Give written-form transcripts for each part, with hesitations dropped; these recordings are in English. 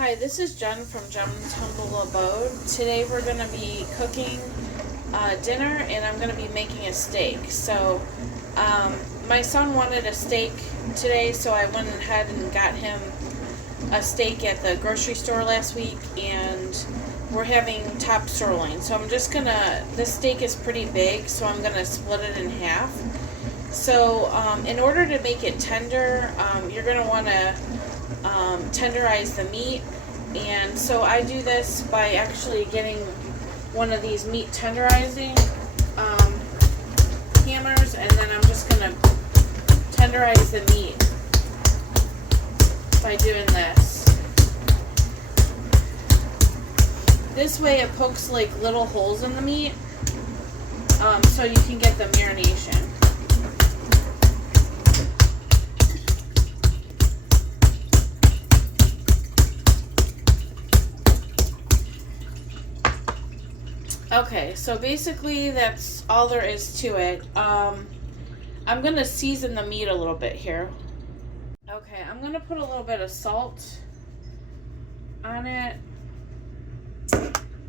Hi, this is Jen from Jen's Humble Abode. Today we're going to be cooking dinner, and I'm going to be making a steak. So my son wanted a steak today, so I went ahead and got him a steak at the grocery store last week, and we're having top sirloin. So I'm just going to, this steak is pretty big, so I'm going to split it in half. So in order to make it tender, you're going to want to tenderize the meat, and so I do this by actually getting one of these meat tenderizing hammers, and then I'm just going to tenderize the meat by doing this. This way it pokes like little holes in the meat, so you can get the marination. Okay, so basically that's all there is to it. I'm going to season the meat a little bit here. Okay, I'm going to put a little bit of salt on it.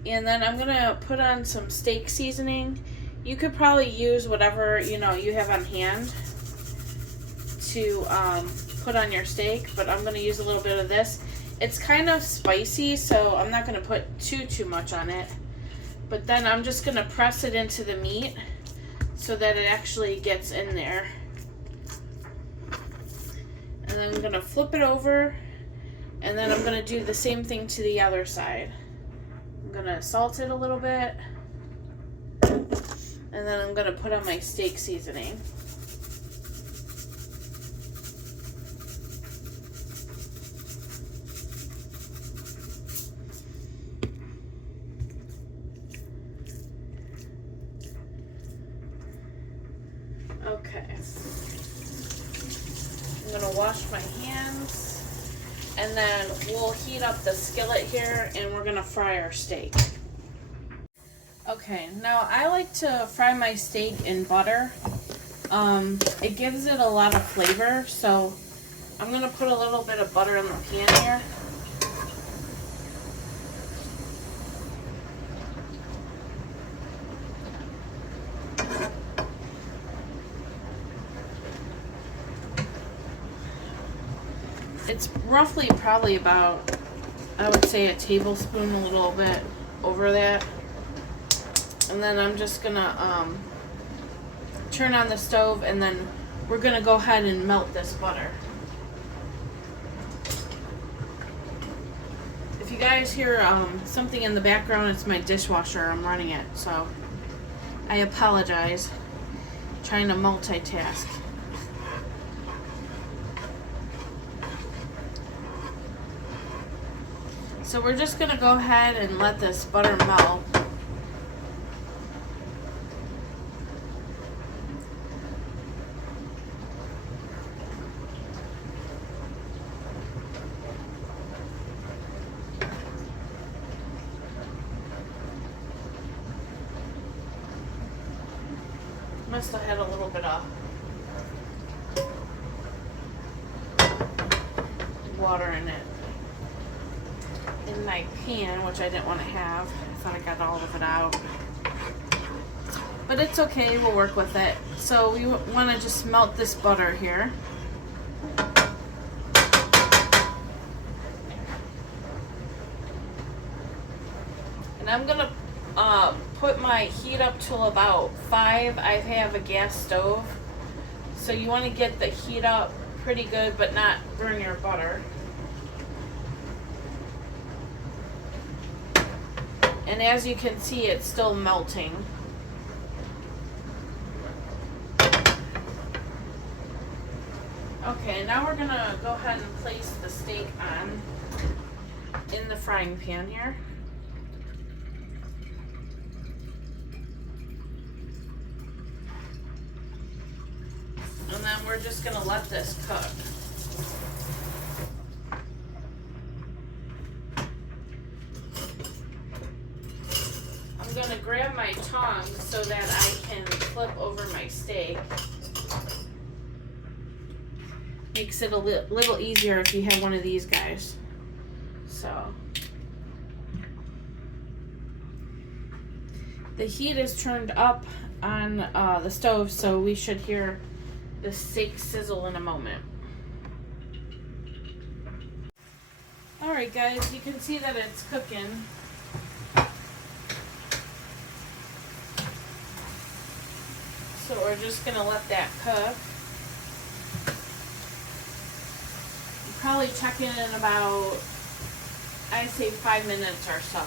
And then I'm going to put on some steak seasoning. You could probably use whatever, you have on hand to put on your steak, but I'm going to use a little bit of this. It's kind of spicy, so I'm not going to put too much on it. But then I'm just going to press it into the meat so that it actually gets in there. And then I'm going to flip it over, and then I'm going to do the same thing to the other side. I'm going to salt it a little bit, and then I'm going to put on my steak seasoning. Okay, I'm going to wash my hands, and then we'll heat up the skillet here, and we're going to fry our steak. Okay, now I like to fry my steak in butter. It gives it a lot of flavor, so I'm going to put a little bit of butter in the pan here. It's roughly probably about, I would say, a tablespoon, a little bit over that. And then I'm just gonna turn on the stove, and then we're gonna go ahead and melt this butter. If you guys hear something in the background, it's my dishwasher. I'm running it, so I apologize. Trying to multitask. So we're just going to go ahead and let this butter melt. Must have had a little bit of water in it. In my pan, which I didn't want to have. I thought I got all of it out. But it's okay, we'll work with it. So we want to just melt this butter here. And I'm going to put my heat up till about 5. I have a gas stove. So you want to get the heat up pretty good, but not burn your butter. And as you can see, it's still melting. Okay, now we're gonna go ahead and place the steak on in the frying pan here. And then we're just gonna let this cook. I'm going to grab my tongs so that I can flip over my steak. Makes it a little easier if you have one of these guys. So the heat is turned up on the stove, so we should hear the steak sizzle in a moment. Alright guys, you can see that it's cooking. So we're just going to let that cook. You probably check in about, I'd say 5 minutes or so.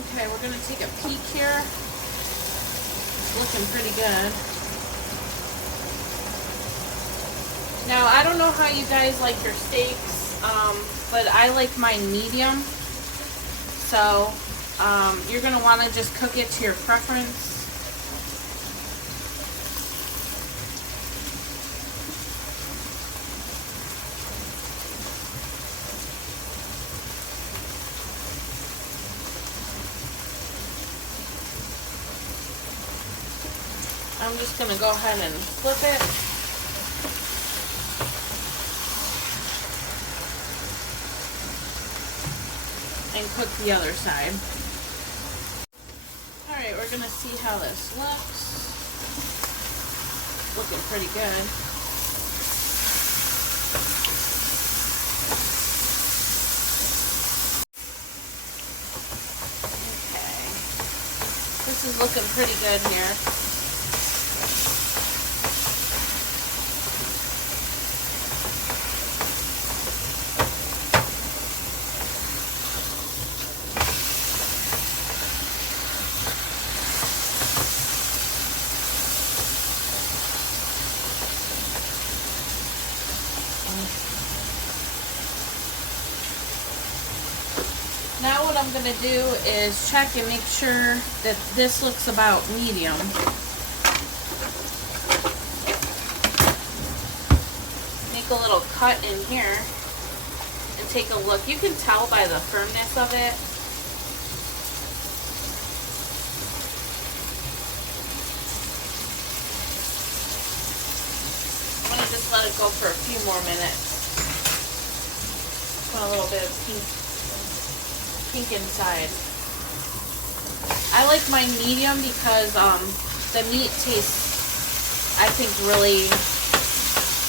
Okay, we're going to take a peek here. It's looking pretty good. Now, I don't know how you guys like your steaks, but I like mine medium. So, you're going to want to just cook it to your preference. I'm just going to go ahead and flip it. And cook the other side. Alright, we're going to see how this looks. Looking pretty good. Okay. This is looking pretty good here. Now what I'm going to do is check and make sure that this looks about medium. Make a little cut in here and take a look. You can tell by the firmness of it. I'm going to just let it go for a few more minutes. Put a little bit of pink inside. I like mine medium because the meat tastes, I think, really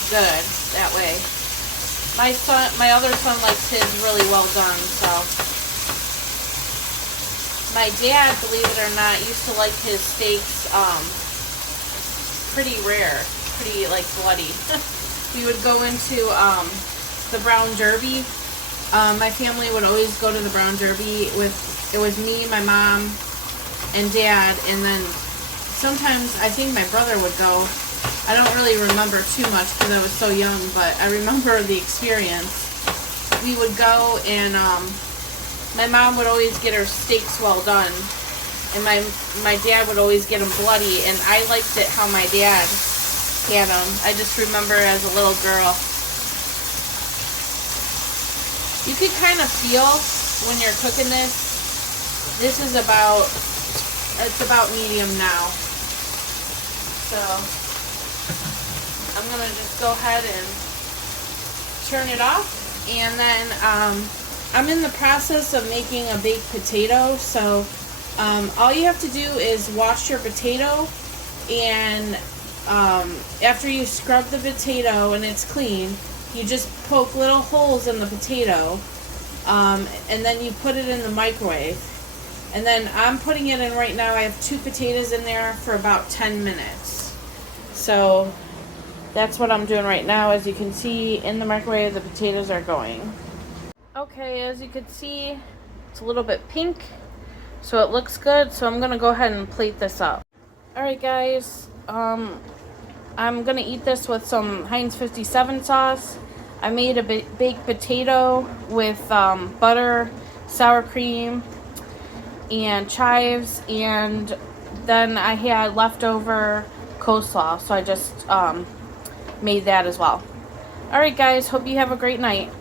good that way. My other son likes his really well done. So my dad, believe it or not, used to like his steaks pretty rare, pretty like bloody. We would go into the Brown Derby. My family would always go to the Brown Derby it was me, my mom, and dad, and then sometimes I think my brother would go. I don't really remember too much because I was so young, but I remember the experience. We would go and my mom would always get her steaks well done, and my dad would always get them bloody, and I liked it how my dad had them. I just remember as a little girl. You can kind of feel when you're cooking this. This is it's about medium now. So I'm gonna just go ahead and turn it off. And then I'm in the process of making a baked potato. So all you have to do is wash your potato, and after you scrub the potato and it's clean, you just poke little holes in the potato, and then you put it in the microwave. And then I'm putting it in right now. I have 2 potatoes in there for about 10 minutes. So that's what I'm doing right now. As you can see, in the microwave, the potatoes are going. Okay, as you can see, it's a little bit pink, so it looks good. So I'm gonna go ahead and plate this up. Alright guys, I'm gonna eat this with some Heinz 57 sauce. I made a baked potato with butter, sour cream, and chives, and then I had leftover coleslaw, so I just made that as well. Alright guys, hope you have a great night.